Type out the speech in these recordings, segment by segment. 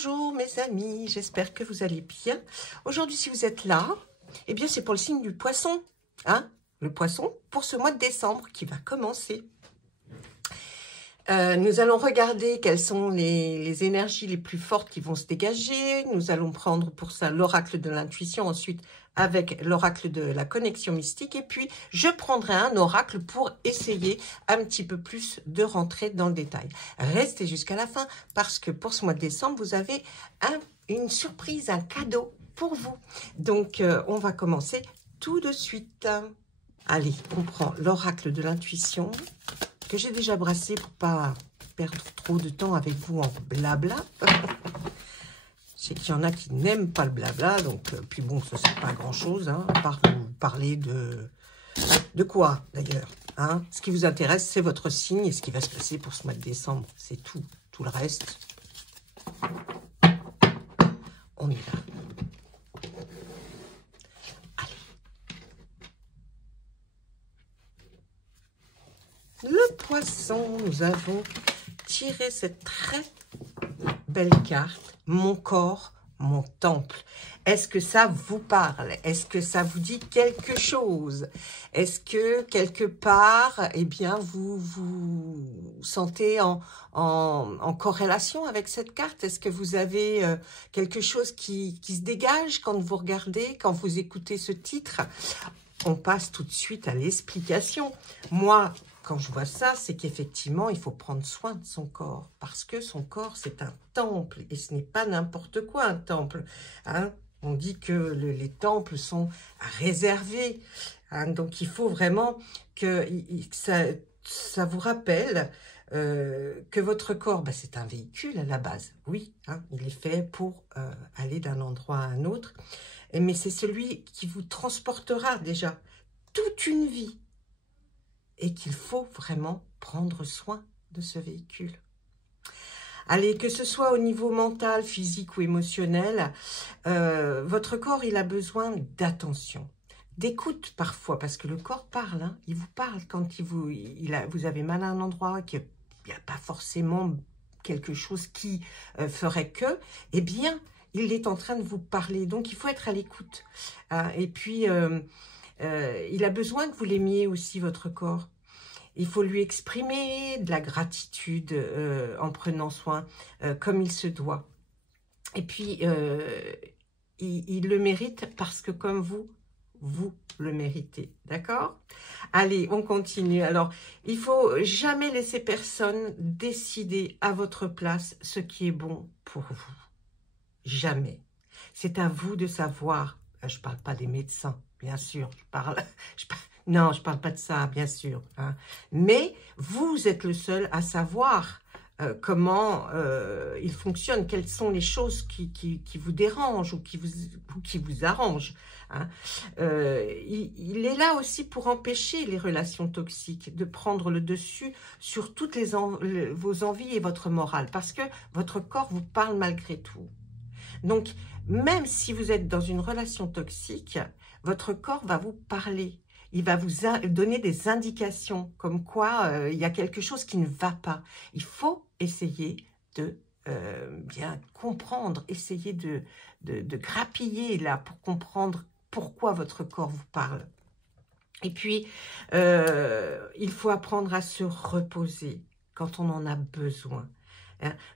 Bonjour mes amis, j'espère que vous allez bien. Aujourd'hui, si vous êtes là, eh bien c'est pour le signe du poisson. Hein, le poisson pour ce mois de décembre qui va commencer. Nous allons regarder quelles sont les énergies les plus fortes qui vont se dégager. Nous allons prendre pour ça l'oracle de l'intuition, ensuite avec l'oracle de la connexion mystique. Et puis, je prendrai un oracle pour essayer un petit peu plus de rentrer dans le détail. Restez jusqu'à la fin parce que pour ce mois de décembre, vous avez une surprise, un cadeau pour vous. Donc, on va commencer tout de suite. Allez, on prend l'oracle de l'intuition que j'ai déjà brassé pour pas perdre trop de temps avec vous en blabla. Je sais qu'il y en a qui n'aiment pas le blabla, donc puis bon, ça c'est pas grand-chose, hein, à part vous parler de quoi d'ailleurs. Hein. Ce qui vous intéresse, c'est votre signe et ce qui va se passer pour ce mois de décembre. C'est tout. Tout le reste, on y va. Le poisson, nous avons tiré cette très belle carte, mon corps, mon temple. Est-ce que ça vous parle? Est-ce que ça vous dit quelque chose? Est-ce que quelque part, eh bien, vous vous sentez en corrélation avec cette carte? Est-ce que vous avez quelque chose qui se dégage quand vous regardez, quand vous écoutez ce titre? On passe tout de suite à l'explication. Moi, quand je vois ça, c'est qu'effectivement, il faut prendre soin de son corps. Parce que son corps, c'est un temple. Et ce n'est pas n'importe quoi, un temple. Hein, on dit que les temples sont réservés. Hein, donc, il faut vraiment que ça vous rappelle que votre corps, ben, c'est un véhicule à la base. Oui, hein, il est fait pour aller d'un endroit à un autre. Mais c'est celui qui vous transportera déjà toute une vie. Et qu'il faut vraiment prendre soin de ce véhicule. Allez, que ce soit au niveau mental, physique ou émotionnel, votre corps, il a besoin d'attention, d'écoute parfois, parce que le corps parle, hein, il vous parle quand vous avez mal à un endroit, qu'il n'y a pas forcément quelque chose qui ferait que, eh bien, il est en train de vous parler. Donc, il faut être à l'écoute. Hein, et puis, il a besoin que vous l'aimiez aussi, votre corps. Il faut lui exprimer de la gratitude en prenant soin comme il se doit. Et puis, il le mérite parce que comme vous le méritez. D'accord? Allez, on continue. Alors, il faut jamais laisser personne décider à votre place ce qui est bon pour vous. Jamais. C'est à vous de savoir. Je ne parle pas des médecins, bien sûr. Non, je ne parle pas de ça, bien sûr. Hein. Mais vous êtes le seul à savoir comment il fonctionne, quelles sont les choses qui vous dérangent ou qui vous arrangent. Hein. Il est là aussi pour empêcher les relations toxiques, de prendre le dessus sur toutes vos envies et votre morale, parce que votre corps vous parle malgré tout. Donc, même si vous êtes dans une relation toxique, votre corps va vous parler. Il va vous donner des indications comme quoi il y a quelque chose qui ne va pas. Il faut essayer de bien comprendre, essayer de grappiller là pour comprendre pourquoi votre corps vous parle. Et puis, il faut apprendre à se reposer quand on en a besoin.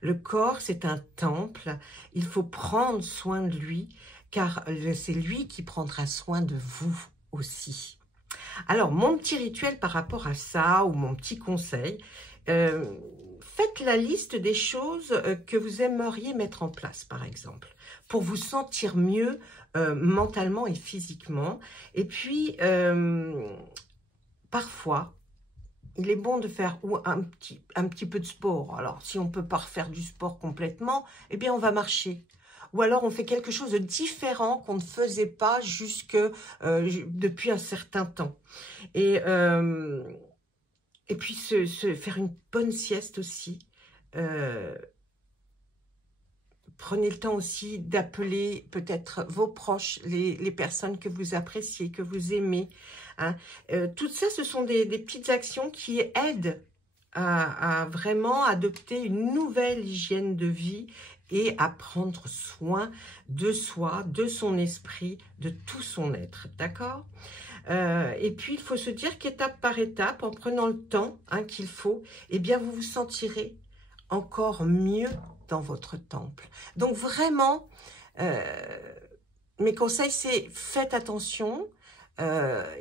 Le corps, c'est un temple. Il faut prendre soin de lui, car c'est lui qui prendra soin de vous aussi. Alors, mon petit rituel par rapport à ça, ou mon petit conseil, faites la liste des choses que vous aimeriez mettre en place, par exemple, pour vous sentir mieux mentalement et physiquement. Et puis, parfois, il est bon de faire un petit peu de sport. Alors, si on ne peut pas refaire du sport complètement, eh bien, on va marcher. Ou alors, on fait quelque chose de différent qu'on ne faisait pas depuis un certain temps. Et puis, faire une bonne sieste aussi. Prenez le temps aussi d'appeler peut-être vos proches, les personnes que vous appréciez, que vous aimez. Hein. Tout ça, ce sont des petites actions qui aident à vraiment adopter une nouvelle hygiène de vie et à prendre soin de soi, de son esprit, de tout son être, d'accord? Et puis, il faut se dire qu'étape par étape, en prenant le temps qu'il faut, eh bien, vous vous sentirez encore mieux dans votre temple. Donc, vraiment, mes conseils, c'est faites attention,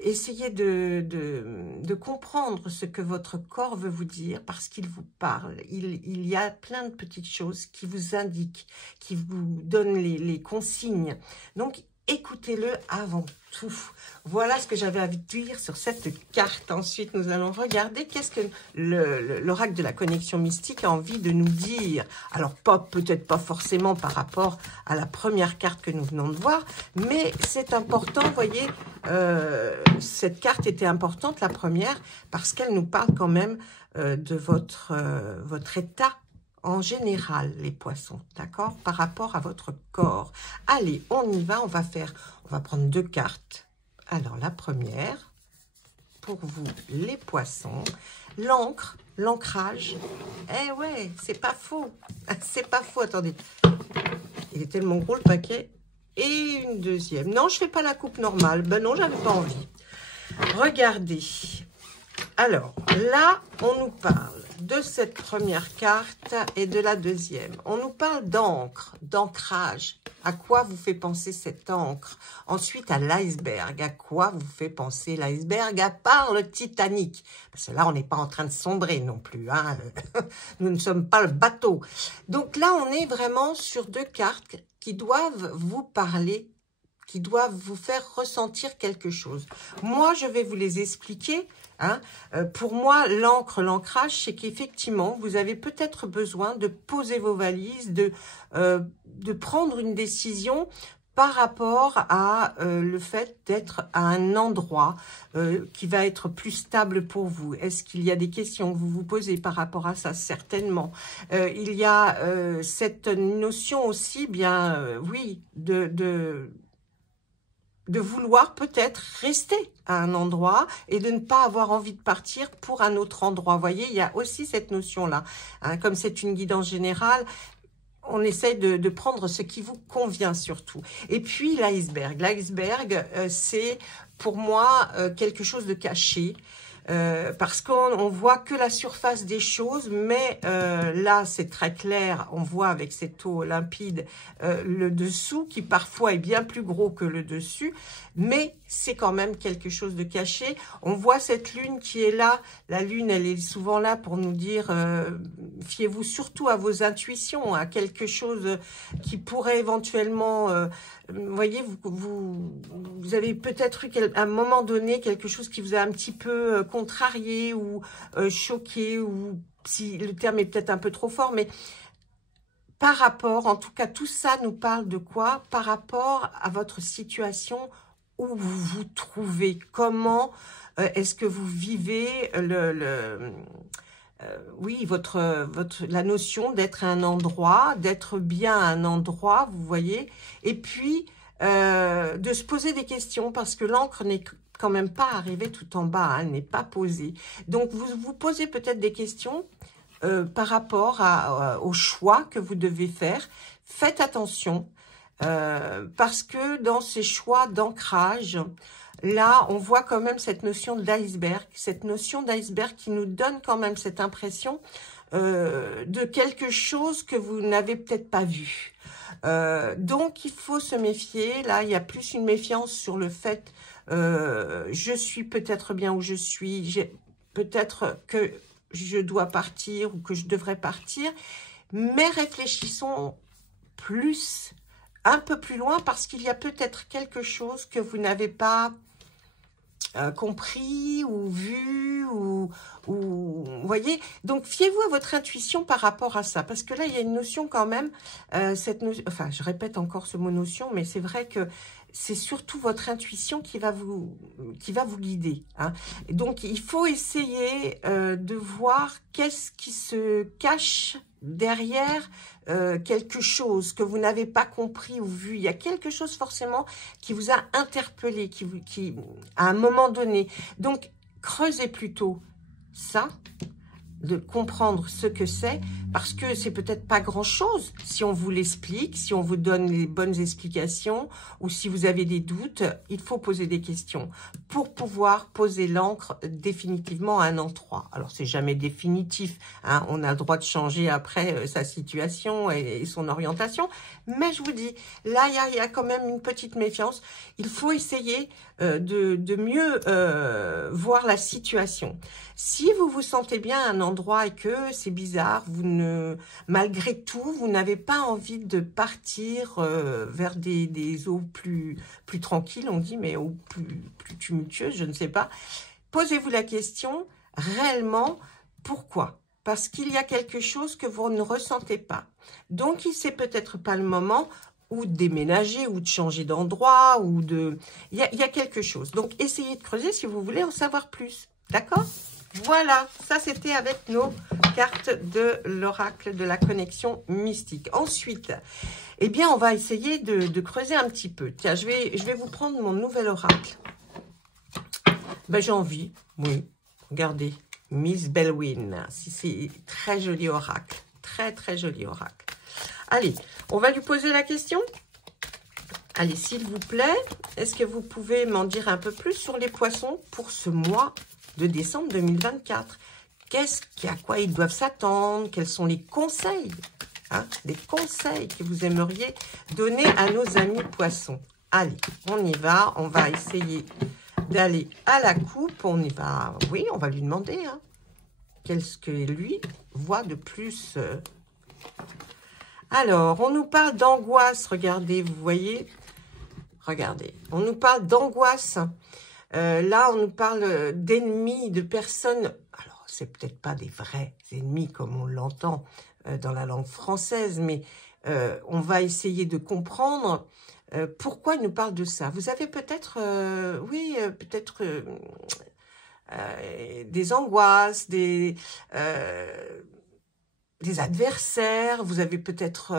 essayez de comprendre ce que votre corps veut vous dire parce qu'il vous parle. Il y a plein de petites choses qui vous indiquent, qui vous donnent les consignes. Donc, écoutez-le avant tout. Voilà ce que j'avais à vous dire sur cette carte. Ensuite, nous allons regarder qu'est-ce que l'oracle de la connexion mystique a envie de nous dire. Alors, peut-être pas forcément par rapport à la première carte que nous venons de voir, mais c'est important, vous voyez, cette carte était importante, la première, parce qu'elle nous parle quand même de votre état en général, les poissons, d'accord? Par rapport à votre corps. Allez, on y va, on va prendre 2 cartes. Alors, la première, pour vous, les poissons, l'encre, l'ancrage. Eh ouais, c'est pas faux. C'est pas faux, attendez. Il est tellement gros le paquet. Et une deuxième. Non, je fais pas la coupe normale. Ben non, j'avais pas envie. Regardez. Alors, là, on nous parle de cette première carte et de la deuxième. On nous parle d'encre, d'ancrage. À quoi vous fait penser cette encre? Ensuite, à l'iceberg. À quoi vous fait penser l'iceberg à part le Titanic? Parce que là, on n'est pas en train de sombrer non plus. Hein. Nous ne sommes pas le bateau. Donc là, on est vraiment sur 2 cartes qui doivent vous parler, qui doivent vous faire ressentir quelque chose. Moi, je vais vous les expliquer. Pour moi, l'encre, l'ancrage, c'est qu'effectivement, vous avez peut-être besoin de poser vos valises, de prendre une décision par rapport à le fait d'être à un endroit qui va être plus stable pour vous. Est-ce qu'il y a des questions que vous vous posez par rapport à ça? Certainement. Il y a cette notion aussi, oui, de vouloir peut-être rester à un endroit et de ne pas avoir envie de partir pour un autre endroit. Vous voyez, il y a aussi cette notion-là. Comme c'est une guidance générale, on essaye de prendre ce qui vous convient surtout. Et puis l'iceberg. L'iceberg, c'est pour moi quelque chose de caché. Parce qu'on voit que la surface des choses, mais là c'est très clair, on voit avec cette eau limpide le dessous qui parfois est bien plus gros que le dessus, mais c'est quand même quelque chose de caché. On voit cette lune qui est là, la lune elle est souvent là pour nous dire fiez-vous surtout à vos intuitions, à quelque chose qui pourrait éventuellement, vous voyez, vous avez peut-être eu à un moment donné quelque chose qui vous a un petit peu contrarié ou choqué, ou si le terme est peut-être un peu trop fort, mais par rapport, en tout cas, tout ça nous parle de quoi? Par rapport à votre situation où vous vous trouvez. Comment est-ce que vous vivez oui, la notion d'être à un endroit, d'être bien à un endroit, vous voyez, et puis de se poser des questions, parce que l'encre n'est quand même pas arrivée tout en bas, elle n'est pas posée. Donc, vous vous posez peut-être des questions par rapport au choix que vous devez faire. Faites attention, parce que dans ces choix d'ancrage, là, on voit quand même cette notion d'iceberg, qui nous donne quand même cette impression de quelque chose que vous n'avez peut-être pas vu. Donc, il faut se méfier. Là, il y a plus une méfiance sur le fait je suis peut-être bien où je suis, peut-être que je dois partir ou que je devrais partir, mais réfléchissons un peu plus loin, parce qu'il y a peut-être quelque chose que vous n'avez pas compris ou vu, ou vous voyez. Donc, fiez-vous à votre intuition par rapport à ça, parce que là, il y a une notion quand même, enfin, je répète encore ce mot notion, mais c'est vrai que c'est surtout votre intuition qui va vous guider. Donc, il faut essayer de voir qu'est-ce qui se cache derrière quelque chose que vous n'avez pas compris ou vu. Il y a quelque chose forcément qui vous a interpellé, qui à un moment donné. Donc, creusez plutôt ça, de comprendre ce que c'est, parce que c'est peut-être pas grand-chose si on vous l'explique, si on vous donne les bonnes explications, ou si vous avez des doutes, il faut poser des questions pour pouvoir poser l'encre définitivement à un endroit. Alors, c'est jamais définitif, hein, on a le droit de changer après sa situation et son orientation, mais je vous dis, là, il y a quand même une petite méfiance. Il faut essayer de mieux voir la situation. Si vous vous sentez bien à un endroit et que c'est bizarre, malgré tout, vous n'avez pas envie de partir vers des eaux plus tranquilles, on dit, mais eaux plus tumultueuses, je ne sais pas. Posez-vous la question, réellement, pourquoi ? Parce qu'il y a quelque chose que vous ne ressentez pas. Donc, c'est peut-être pas le moment ou de déménager, ou de changer d'endroit, ou de... Il y a quelque chose. Donc, essayez de creuser si vous voulez en savoir plus. D'accord ? Voilà, ça c'était avec nos cartes de l'oracle de la connexion mystique. Ensuite, eh bien, on va essayer de creuser un petit peu. Tiens, je vais vous prendre mon nouvel oracle. Ben, j'ai envie, oui. Regardez, Miss Bellwin. C'est très joli oracle. Très, très joli oracle. Allez, on va lui poser la question. Allez, s'il vous plaît, est-ce que vous pouvez m'en dire un peu plus sur les poissons pour ce mois de décembre 2024. À quoi ils doivent s'attendre? Quels sont les conseils, hein, les conseils que vous aimeriez donner à nos amis poissons? Allez, on y va. On va essayer d'aller à la coupe. On y va. Oui, on va lui demander hein, qu'est-ce que lui voit de plus. Alors, on nous parle d'angoisse. Regardez, vous voyez? Regardez, on nous parle d'angoisse. Là, on nous parle d'ennemis, de personnes. Alors, c'est peut-être pas des vrais ennemis comme on l'entend dans la langue française, mais on va essayer de comprendre pourquoi il nous parle de ça. Vous avez peut-être, oui, peut-être des angoisses, des adversaires. Vous avez peut-être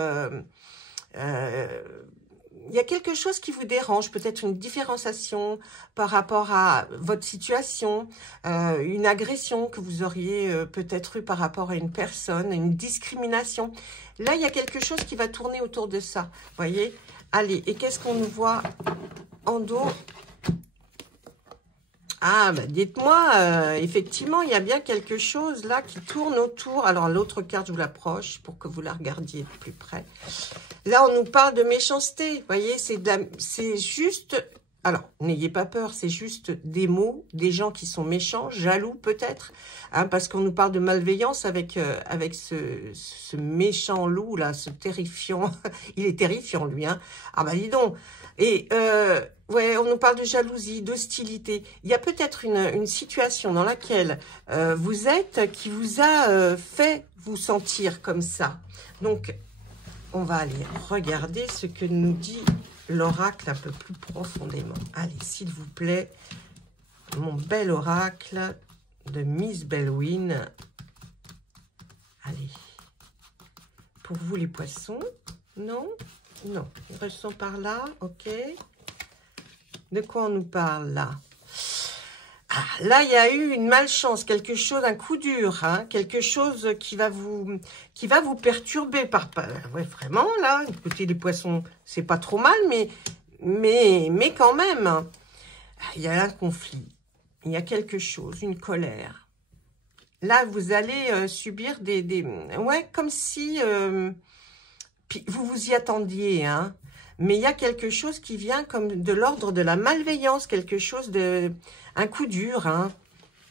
il y a quelque chose qui vous dérange, peut-être une différenciation par rapport à votre situation, une agression que vous auriez peut-être eue par rapport à une personne, une discrimination. Là, il y a quelque chose qui va tourner autour de ça, voyez? Allez, et qu'est-ce qu'on nous voit en dos? Ah, bah dites-moi, effectivement, il y a bien quelque chose là qui tourne autour. Alors, l'autre carte, je vous l'approche pour que vous la regardiez de plus près. Là, on nous parle de méchanceté, vous voyez, c'est juste... Alors, n'ayez pas peur, c'est juste des mots, des gens qui sont méchants, jaloux peut-être, hein, parce qu'on nous parle de malveillance avec ce méchant loup, là, ce terrifiant, il est terrifiant lui, hein. Ah bah dis donc, et ouais, on nous parle de jalousie, d'hostilité. Il y a peut-être une situation dans laquelle vous êtes qui vous a fait vous sentir comme ça. Donc, on va aller regarder ce que nous dit l'oracle un peu plus profondément. Allez, s'il vous plaît, mon bel oracle de Miss Bellwin. Allez. Pour vous, les poissons? Non? Non. Ils restent par là, ok. De quoi on nous parle là? Ah, là, il y a eu une malchance, quelque chose, un coup dur, hein, quelque chose qui va vous perturber ouais, vraiment, là. Écoutez, les poissons, c'est pas trop mal, mais quand même, il y a un conflit, il y a quelque chose, une colère. Là, vous allez subir ouais, comme si vous vous y attendiez, hein. Mais il y a quelque chose qui vient comme de l'ordre de la malveillance, quelque chose un coup dur, hein.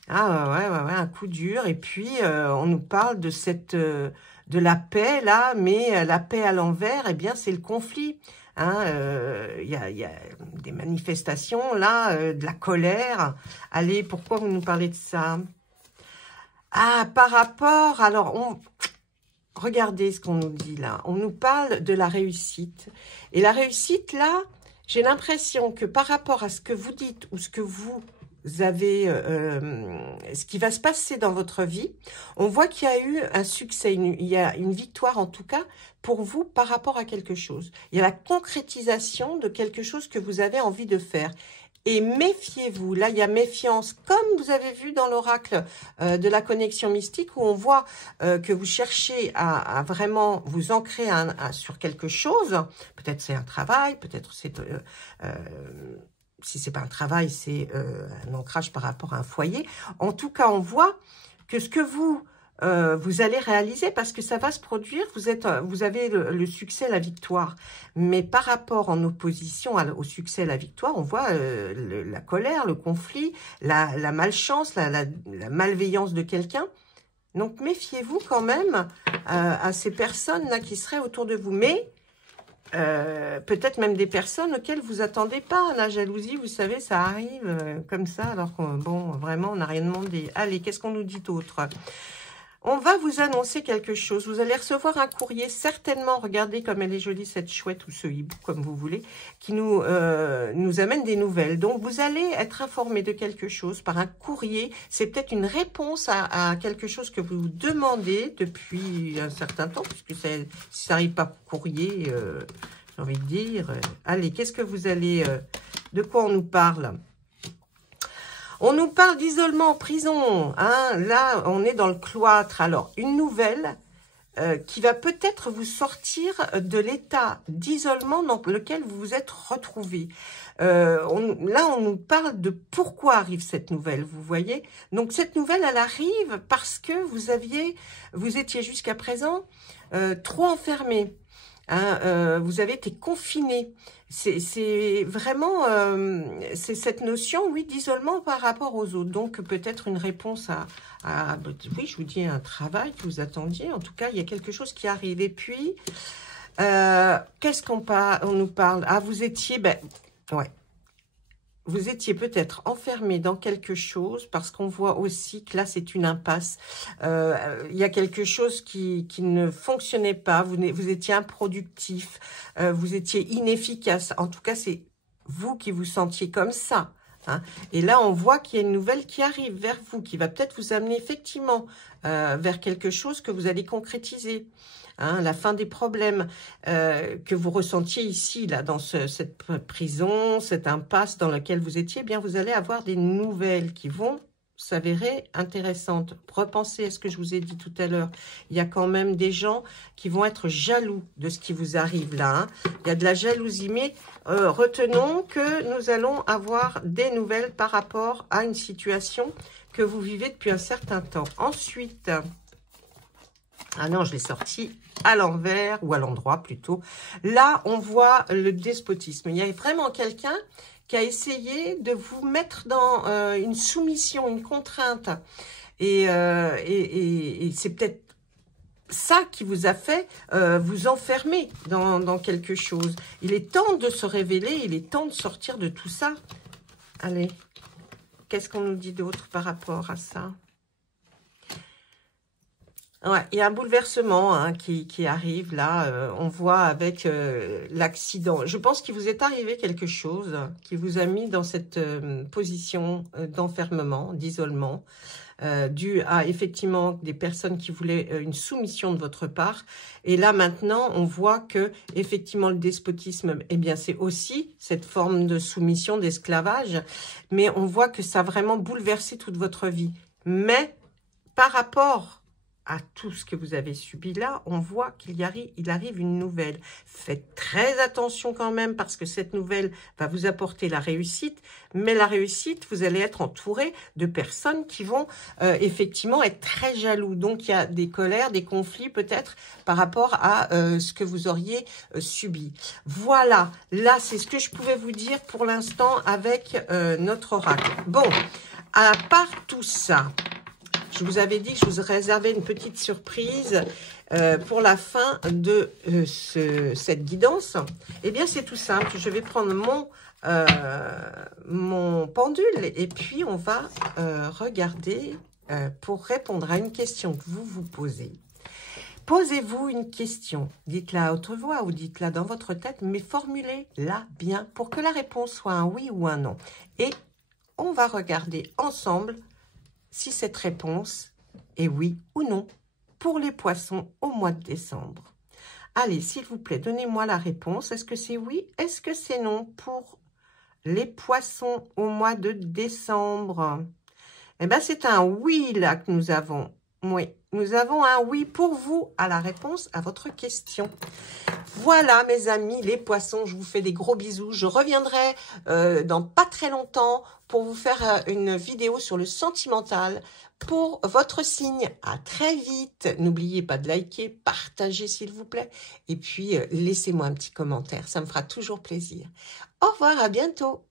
Ah ouais, un coup dur. Et puis, on nous parle de la paix, là, mais la paix à l'envers, eh bien, c'est le conflit. Hein, y a des manifestations, là, de la colère. Allez, pourquoi vous nous parlez de ça? Ah, par rapport, alors, regardez ce qu'on nous dit là. On nous parle de la réussite. Et la réussite, là, j'ai l'impression que par rapport à ce que vous dites ou ce que vous avez, ce qui va se passer dans votre vie, on voit qu'il y a eu un succès, il y a une victoire en tout cas pour vous par rapport à quelque chose. Il y a la concrétisation de quelque chose que vous avez envie de faire. Et méfiez-vous, là il y a méfiance, comme vous avez vu dans l'oracle de la connexion mystique, où on voit que vous cherchez à vraiment vous ancrer sur quelque chose. Peut-être c'est un travail, peut-être c'est... si c'est pas un travail, c'est un ancrage par rapport à un foyer. En tout cas, on voit que ce que vous allez réaliser, parce que ça va se produire, vous avez le succès, la victoire. Mais par rapport en opposition au succès, la victoire, on voit la colère, le conflit, la malchance, la malveillance de quelqu'un. Donc méfiez-vous quand même à ces personnes-là qui seraient autour de vous. Mais peut-être même des personnes auxquelles vous attendez pas. La jalousie, vous savez, ça arrive comme ça, alors que, bon, vraiment, on n'a rien demandé. Allez, qu'est-ce qu'on nous dit d'autre ? On va vous annoncer quelque chose. Vous allez recevoir un courrier, certainement, regardez comme elle est jolie, cette chouette ou ce hibou, comme vous voulez, qui nous amène des nouvelles. Donc, vous allez être informé de quelque chose par un courrier. C'est peut-être une réponse à quelque chose que vous demandez depuis un certain temps, puisque si ça n'arrive pas par courrier, j'ai envie de dire. Allez, qu'est-ce que vous allez... de quoi on nous parle ? On nous parle d'isolement en prison. Hein. Là, on est dans le cloître. Alors, une nouvelle qui va peut-être vous sortir de l'état d'isolement dans lequel vous vous êtes retrouvé. Là, on nous parle de pourquoi arrive cette nouvelle, vous voyez. Donc, cette nouvelle, elle arrive parce que vous étiez jusqu'à présent trop enfermé. Hein, vous avez été confiné. C'est vraiment c'est cette notion, oui, d'isolement par rapport aux autres. Donc, peut-être une réponse oui, je vous dis, un travail que vous attendiez. En tout cas, il y a quelque chose qui arrive. Et puis, qu'est-ce qu'on nous parle? Ah, vous étiez, ouais. Vous étiez peut-être enfermé dans quelque chose parce qu'on voit aussi que là, c'est une impasse. Il y a quelque chose qui ne fonctionnait pas. Vous étiez improductif. Vous étiez inefficace. En tout cas, c'est vous qui vous sentiez comme ça. Hein. Et là, on voit qu'il y a une nouvelle qui arrive vers vous, qui va peut-être vous amener effectivement vers quelque chose que vous allez concrétiser. Hein, la fin des problèmes que vous ressentiez ici, là, dans cette prison, cette impasse dans laquelle vous étiez, eh bien, vous allez avoir des nouvelles qui vont s'avérer intéressantes. Repensez à ce que je vous ai dit tout à l'heure. Il y a quand même des gens qui vont être jaloux de ce qui vous arrive là. Hein. Il y a de la jalousie, mais retenons que nous allons avoir des nouvelles par rapport à une situation que vous vivez depuis un certain temps. Ensuite... Ah non, je l'ai sorti à l'envers, ou à l'endroit plutôt. Là, on voit le despotisme. Il y a vraiment quelqu'un qui a essayé de vous mettre dans une soumission, une contrainte. Et c'est peut-être ça qui vous a fait vous enfermer dans quelque chose. Il est temps de se révéler, il est temps de sortir de tout ça. Allez, qu'est-ce qu'on nous dit d'autre par rapport à ça ? Ouais, il y a un bouleversement hein, qui arrive là. On voit avec l'accident. Je pense qu'il vous est arrivé quelque chose qui vous a mis dans cette position d'enfermement, d'isolement, dû à effectivement des personnes qui voulaient une soumission de votre part. Et là maintenant, on voit que effectivement le despotisme, eh bien c'est aussi cette forme de soumission, d'esclavage. Mais on voit que ça a vraiment bouleversé toute votre vie. Mais par rapport à tout ce que vous avez subi là, on voit qu'il arrive une nouvelle. Faites très attention quand même parce que cette nouvelle va vous apporter la réussite. Mais la réussite, vous allez être entouré de personnes qui vont effectivement être très jaloux. Donc, il y a des colères, des conflits peut-être par rapport à ce que vous auriez subi. Voilà, là, c'est ce que je pouvais vous dire pour l'instant avec notre oracle. Bon, à part tout ça... Je vous avais dit que je vous réservais une petite surprise pour la fin de cette guidance. Eh bien, c'est tout simple. Je vais prendre mon pendule et puis on va regarder pour répondre à une question que vous vous posez. Posez-vous une question. Dites-la à haute voix ou dites-la dans votre tête, mais formulez-la bien pour que la réponse soit un oui ou un non. Et on va regarder ensemble si cette réponse est oui ou non pour les poissons au mois de décembre. Allez, s'il vous plaît, donnez-moi la réponse. Est-ce que c'est oui? Est-ce que c'est non pour les poissons au mois de décembre? Eh bien, c'est un oui là que nous avons. Oui, nous avons un oui pour vous à la réponse à votre question. Voilà mes amis, les poissons, je vous fais des gros bisous. Je reviendrai dans pas très longtemps pour vous faire une vidéo sur le sentimental pour votre signe. À très vite. N'oubliez pas de liker, partager s'il vous plaît. Et puis, laissez-moi un petit commentaire, ça me fera toujours plaisir. Au revoir, à bientôt.